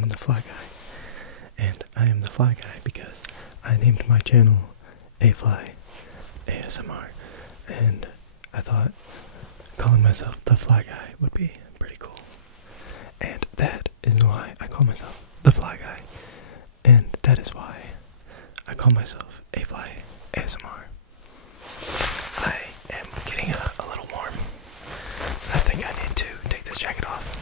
I'm the Fly Guy. And I am the Fly Guy because I named my channel A-Fly ASMR. And I thought calling myself the Fly Guy would be pretty cool. And that is why I call myself the Fly Guy. And that is why I call myself A-Fly ASMR. I am getting a little warm. I think I need to take this jacket off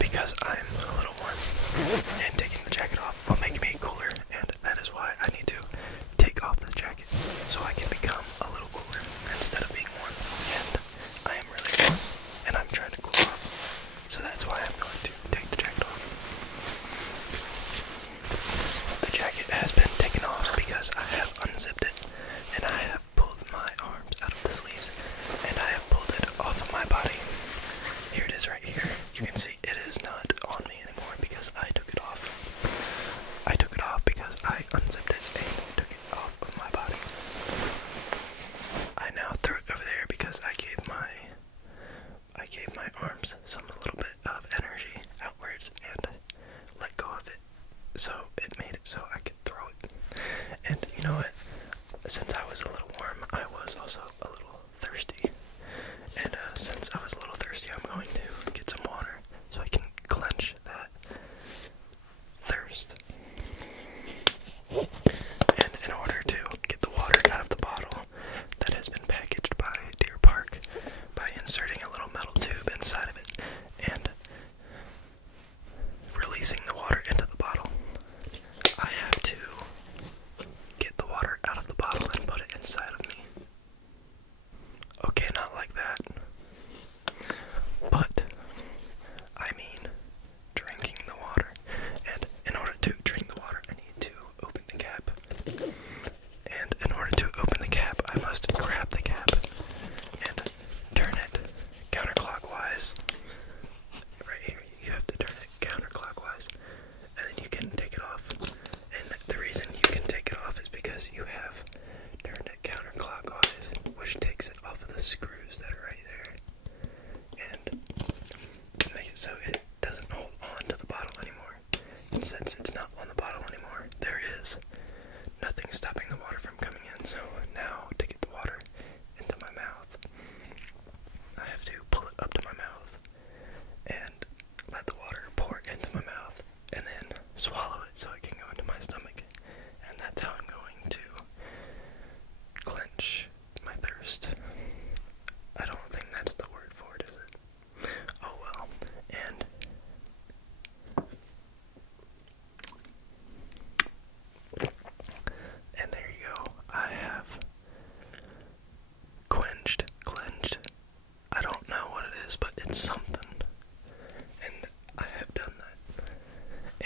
because I'm a little warm. And taking the jacket off will make me cooler. And that is why I need to take off this jacket so I can become a little cooler instead of being warm. And I am really warm and I'm trying to cool off. So that's why I'm going to take the jacket off. The jacket has been taken off because I have unzipped it and I have pulled my arms out of the sleeves and I have pulled it off of my body. Here it is right here. You can see it is not on me anymore because I took it off. I took it off because I unzipped it and took it off of my body. I now threw it over there because I gave my arms some little bit of energy outwards and let go of it. So it made it so I could throw it. And you know what? Since I was a little warm, I was also a little thirsty. And since I was a little thirsty, I'm going to get some water so I can quench that thirst. And in order to get the water out of the bottle that has been packaged by Deer Park by inserting a little metal tube inside of it and releasing the water into the bottle, I have to get the water out of the bottle and put it inside of me. Okay, not like that. But I mean drinking the water. And in order to drink the water, I need to open the cap. And in order to open the cap, I must grab the cap and turn it counterclockwise. Right here, you have to turn it counterclockwise, and then you can take it off. And the reason you can take it off is because you have turned it counterclockwise, which takes it off of the screws that are right there, and make it so it doesn't hold on to the bottle anymore. And since it's not on the bottle anymore, there is nothing stopping the water from coming in. So now to get the water into my mouth, I have to pull it up to my mouth and let the water pour into my mouth and then swallow it so it can go into my stomach. And that's how I'm going to quench my thirst. I don't think that's the word for it, is it? Oh well. And there you go. I have quenched. I don't know what it is, but it's something. And I have done that.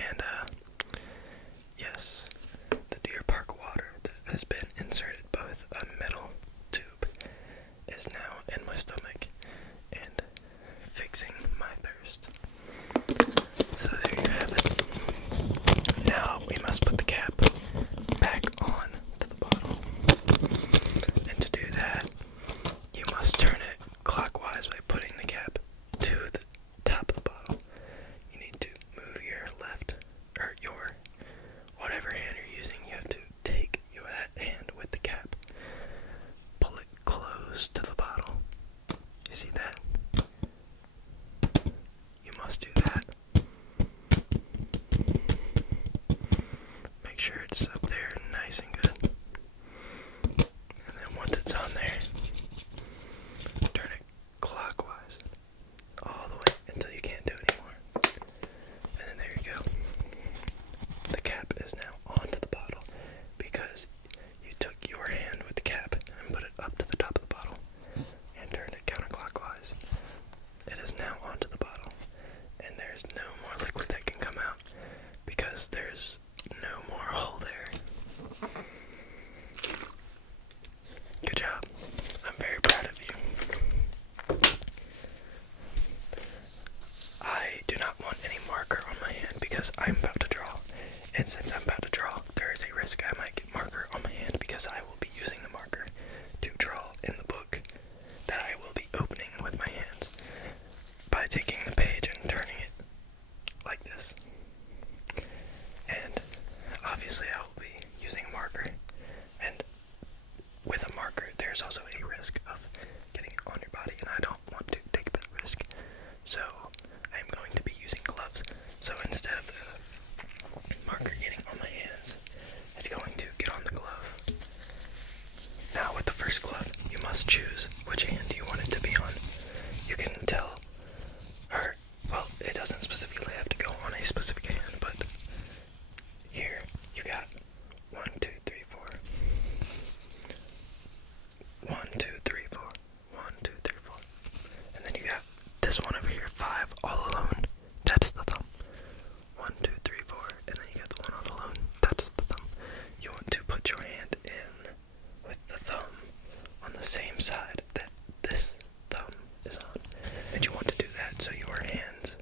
And yes, the Deer Park water that has been inserted with a metal tube is now in my stomach and fixing my thirst. So there you have it. Now we must put the cap back on to the bottle. And to do that, you must turn it clockwise by putting the cap to the top of the bottle. You need to move your left, or your whatever hand you're using. You have to take your hand with the cap, pull it close to the bottle. You see that? You must do that. Make sure it's up there nice and good. And then once it's on there, turn it clockwise all the way until you can't do it anymore. And then there you go. The cap is now onto the bottle because you took your hand with the cap and put it up to the top of the bottle and turned it counterclockwise. It is now onto the bottle, and there's no more liquid that can come out because there's no more hole there. Good job. I'm very proud of you. I do not want any marker on my hand because I'm about to draw. And since I'm about to draw, there is a risk I might get marker on my hand because I will be using the marker to draw in the book that I will be opening with my hands by taking the page and turning it like this. So instead of the marker getting on my hands, it's going to get on the glove. Now with the first glove, you must choose which hand you want it to be on. You can tell, or, well, it doesn't specifically have to go on a specific hand, but here you got 1, 2, 3, 4. 1, 2, 3, 4. 1, 2, 3, 4. And then you got this one over here, 5, all alone. That's the thumb. 1, 2, 3, 4. And then you got the one all alone. That's the thumb. You want to put your hand in with the thumb on the same side that this thumb is on. And you want to do that so your hands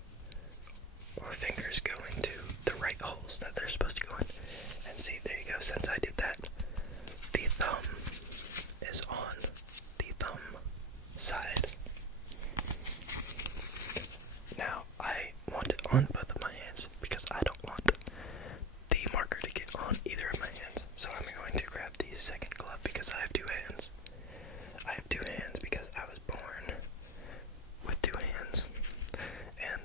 or fingers go into the right holes that they're supposed to go in. And see, there you go. Since I did that, the thumb is on the thumb side. Now, I want it on both of my hands because I don't want the marker to get on either of my hands. So I'm going to grab the second glove because I have two hands. I have two hands because I was born with two hands. And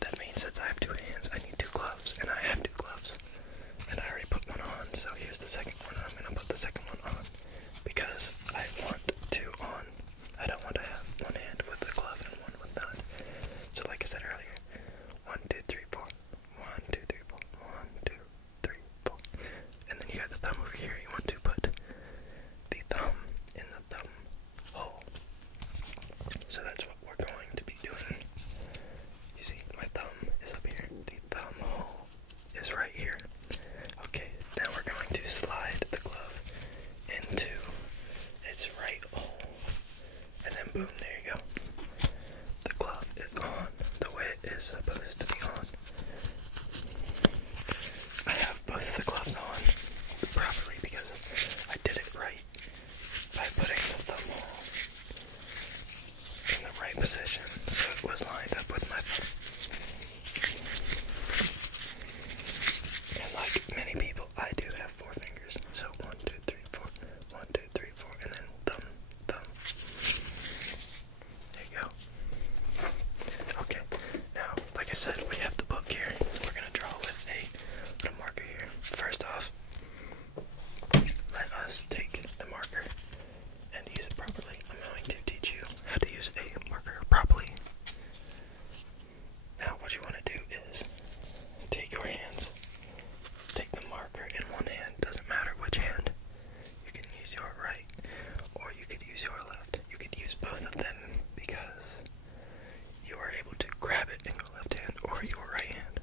that means since I have two hands, I need two gloves. And I have two gloves. And I already put one on, so here's the second one. I'm going to put the second one on because I want two on. I don't want to have one hand with the glove and one without. So like I said earlier, 1, 2, 3, 4. 1, 2, 3, 4. 1, 2, 3, 4. And then you got the thumb over here. You want to put the thumb in the thumb hole. So that's what we're going to be doing. You see, my thumb is up here. The thumb hole is right here. Okay, now we're going to slide the glove into its right hole. And then boom, there you go. The glove is on the way it is supposed to be on. I have both of the gloves on properly because I did it right by putting the thumb hole in the right position so it was lined up with my thumb. And like many people, I do have 4 fingers. So 1, 2, 3, 4. 1, 2, 3, 4, and then thumb, thumb. There you go. Okay, now, like I said, we have the book here. We're gonna draw with a little marker here. First off, let us take the marker and use it properly. I'm going to teach you how to use a marker properly. Now, what you want to do is take your hands, take the marker in one hand, doesn't matter which hand. You can use your right, or you could use your left. You could use both of them because you are able to grab it in your left hand or your right hand.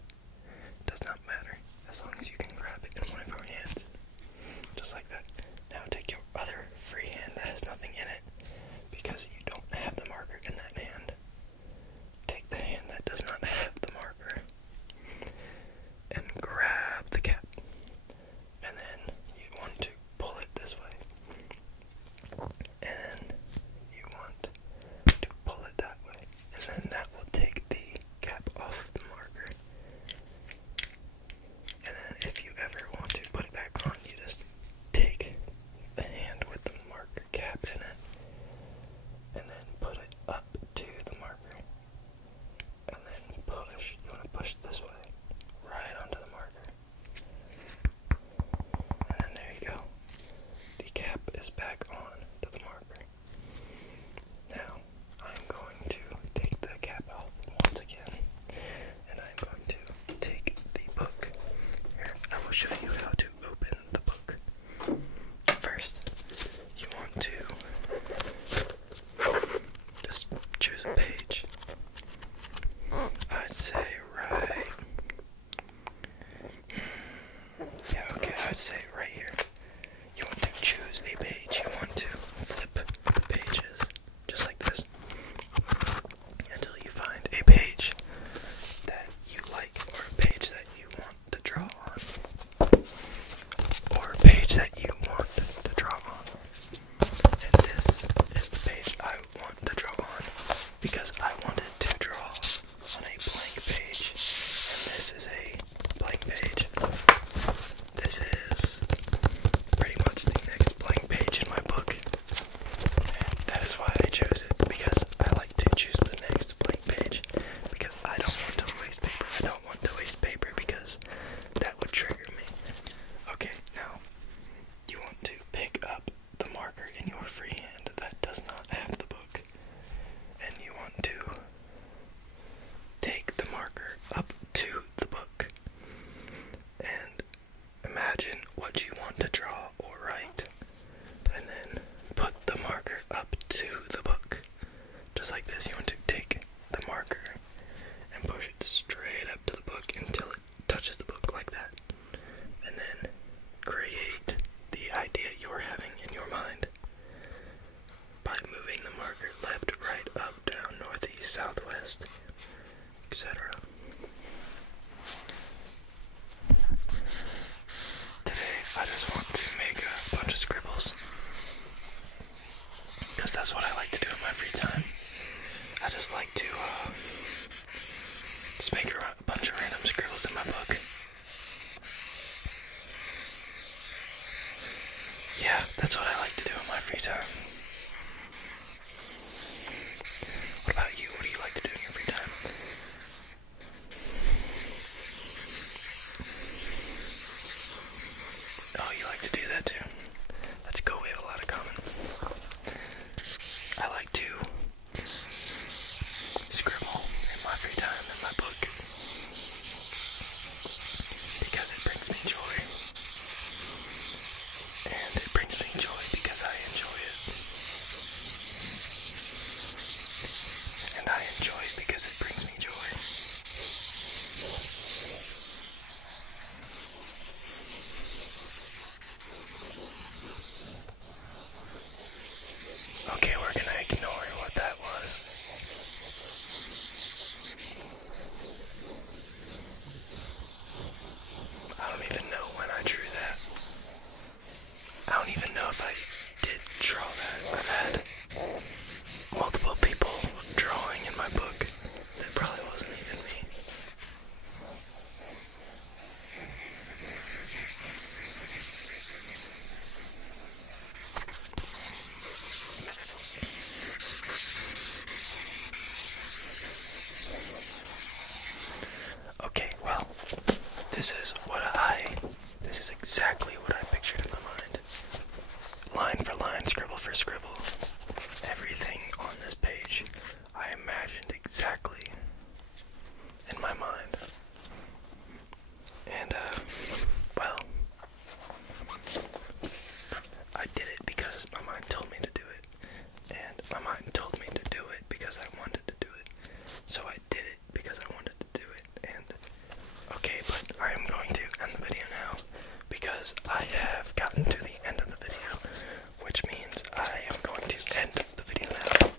Just make a bunch of random scribbles in my book. Yeah, that's what I like to do in my free time. What about you? What do you like to do in your free time? Oh, you like to do that too? That's cool, we have a lot in common. I like to scribble in my free time in my book because it brings me joy. And it brings me joy because I enjoy it. And I enjoy it because it brings me joy. Okay, we're gonna ignore what that was. I don't even know when I drew that. I don't even know if I did draw that. I've had multiple people drawing in my book. That probably wasn't even me. Okay, well, this is exactly what I pictured in my mind. Line for line, scribble for scribble. Everything on this page I imagined exactly in my mind. And, well, I did it because my mind told me to do it. And my mind told me to do it because I wanted to do it. So I did it because I wanted to do it. And, okay, but I am going to end the video now because I have gotten to the end of the video, which means I am going to end the video now.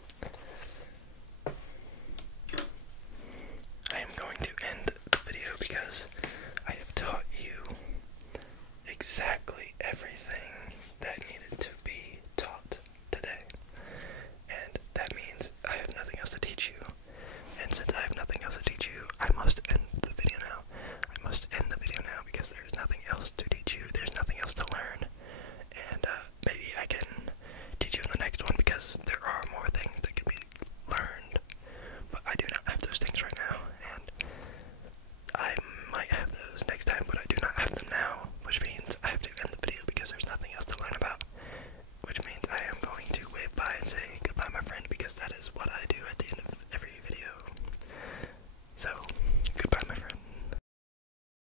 I am going to end the video because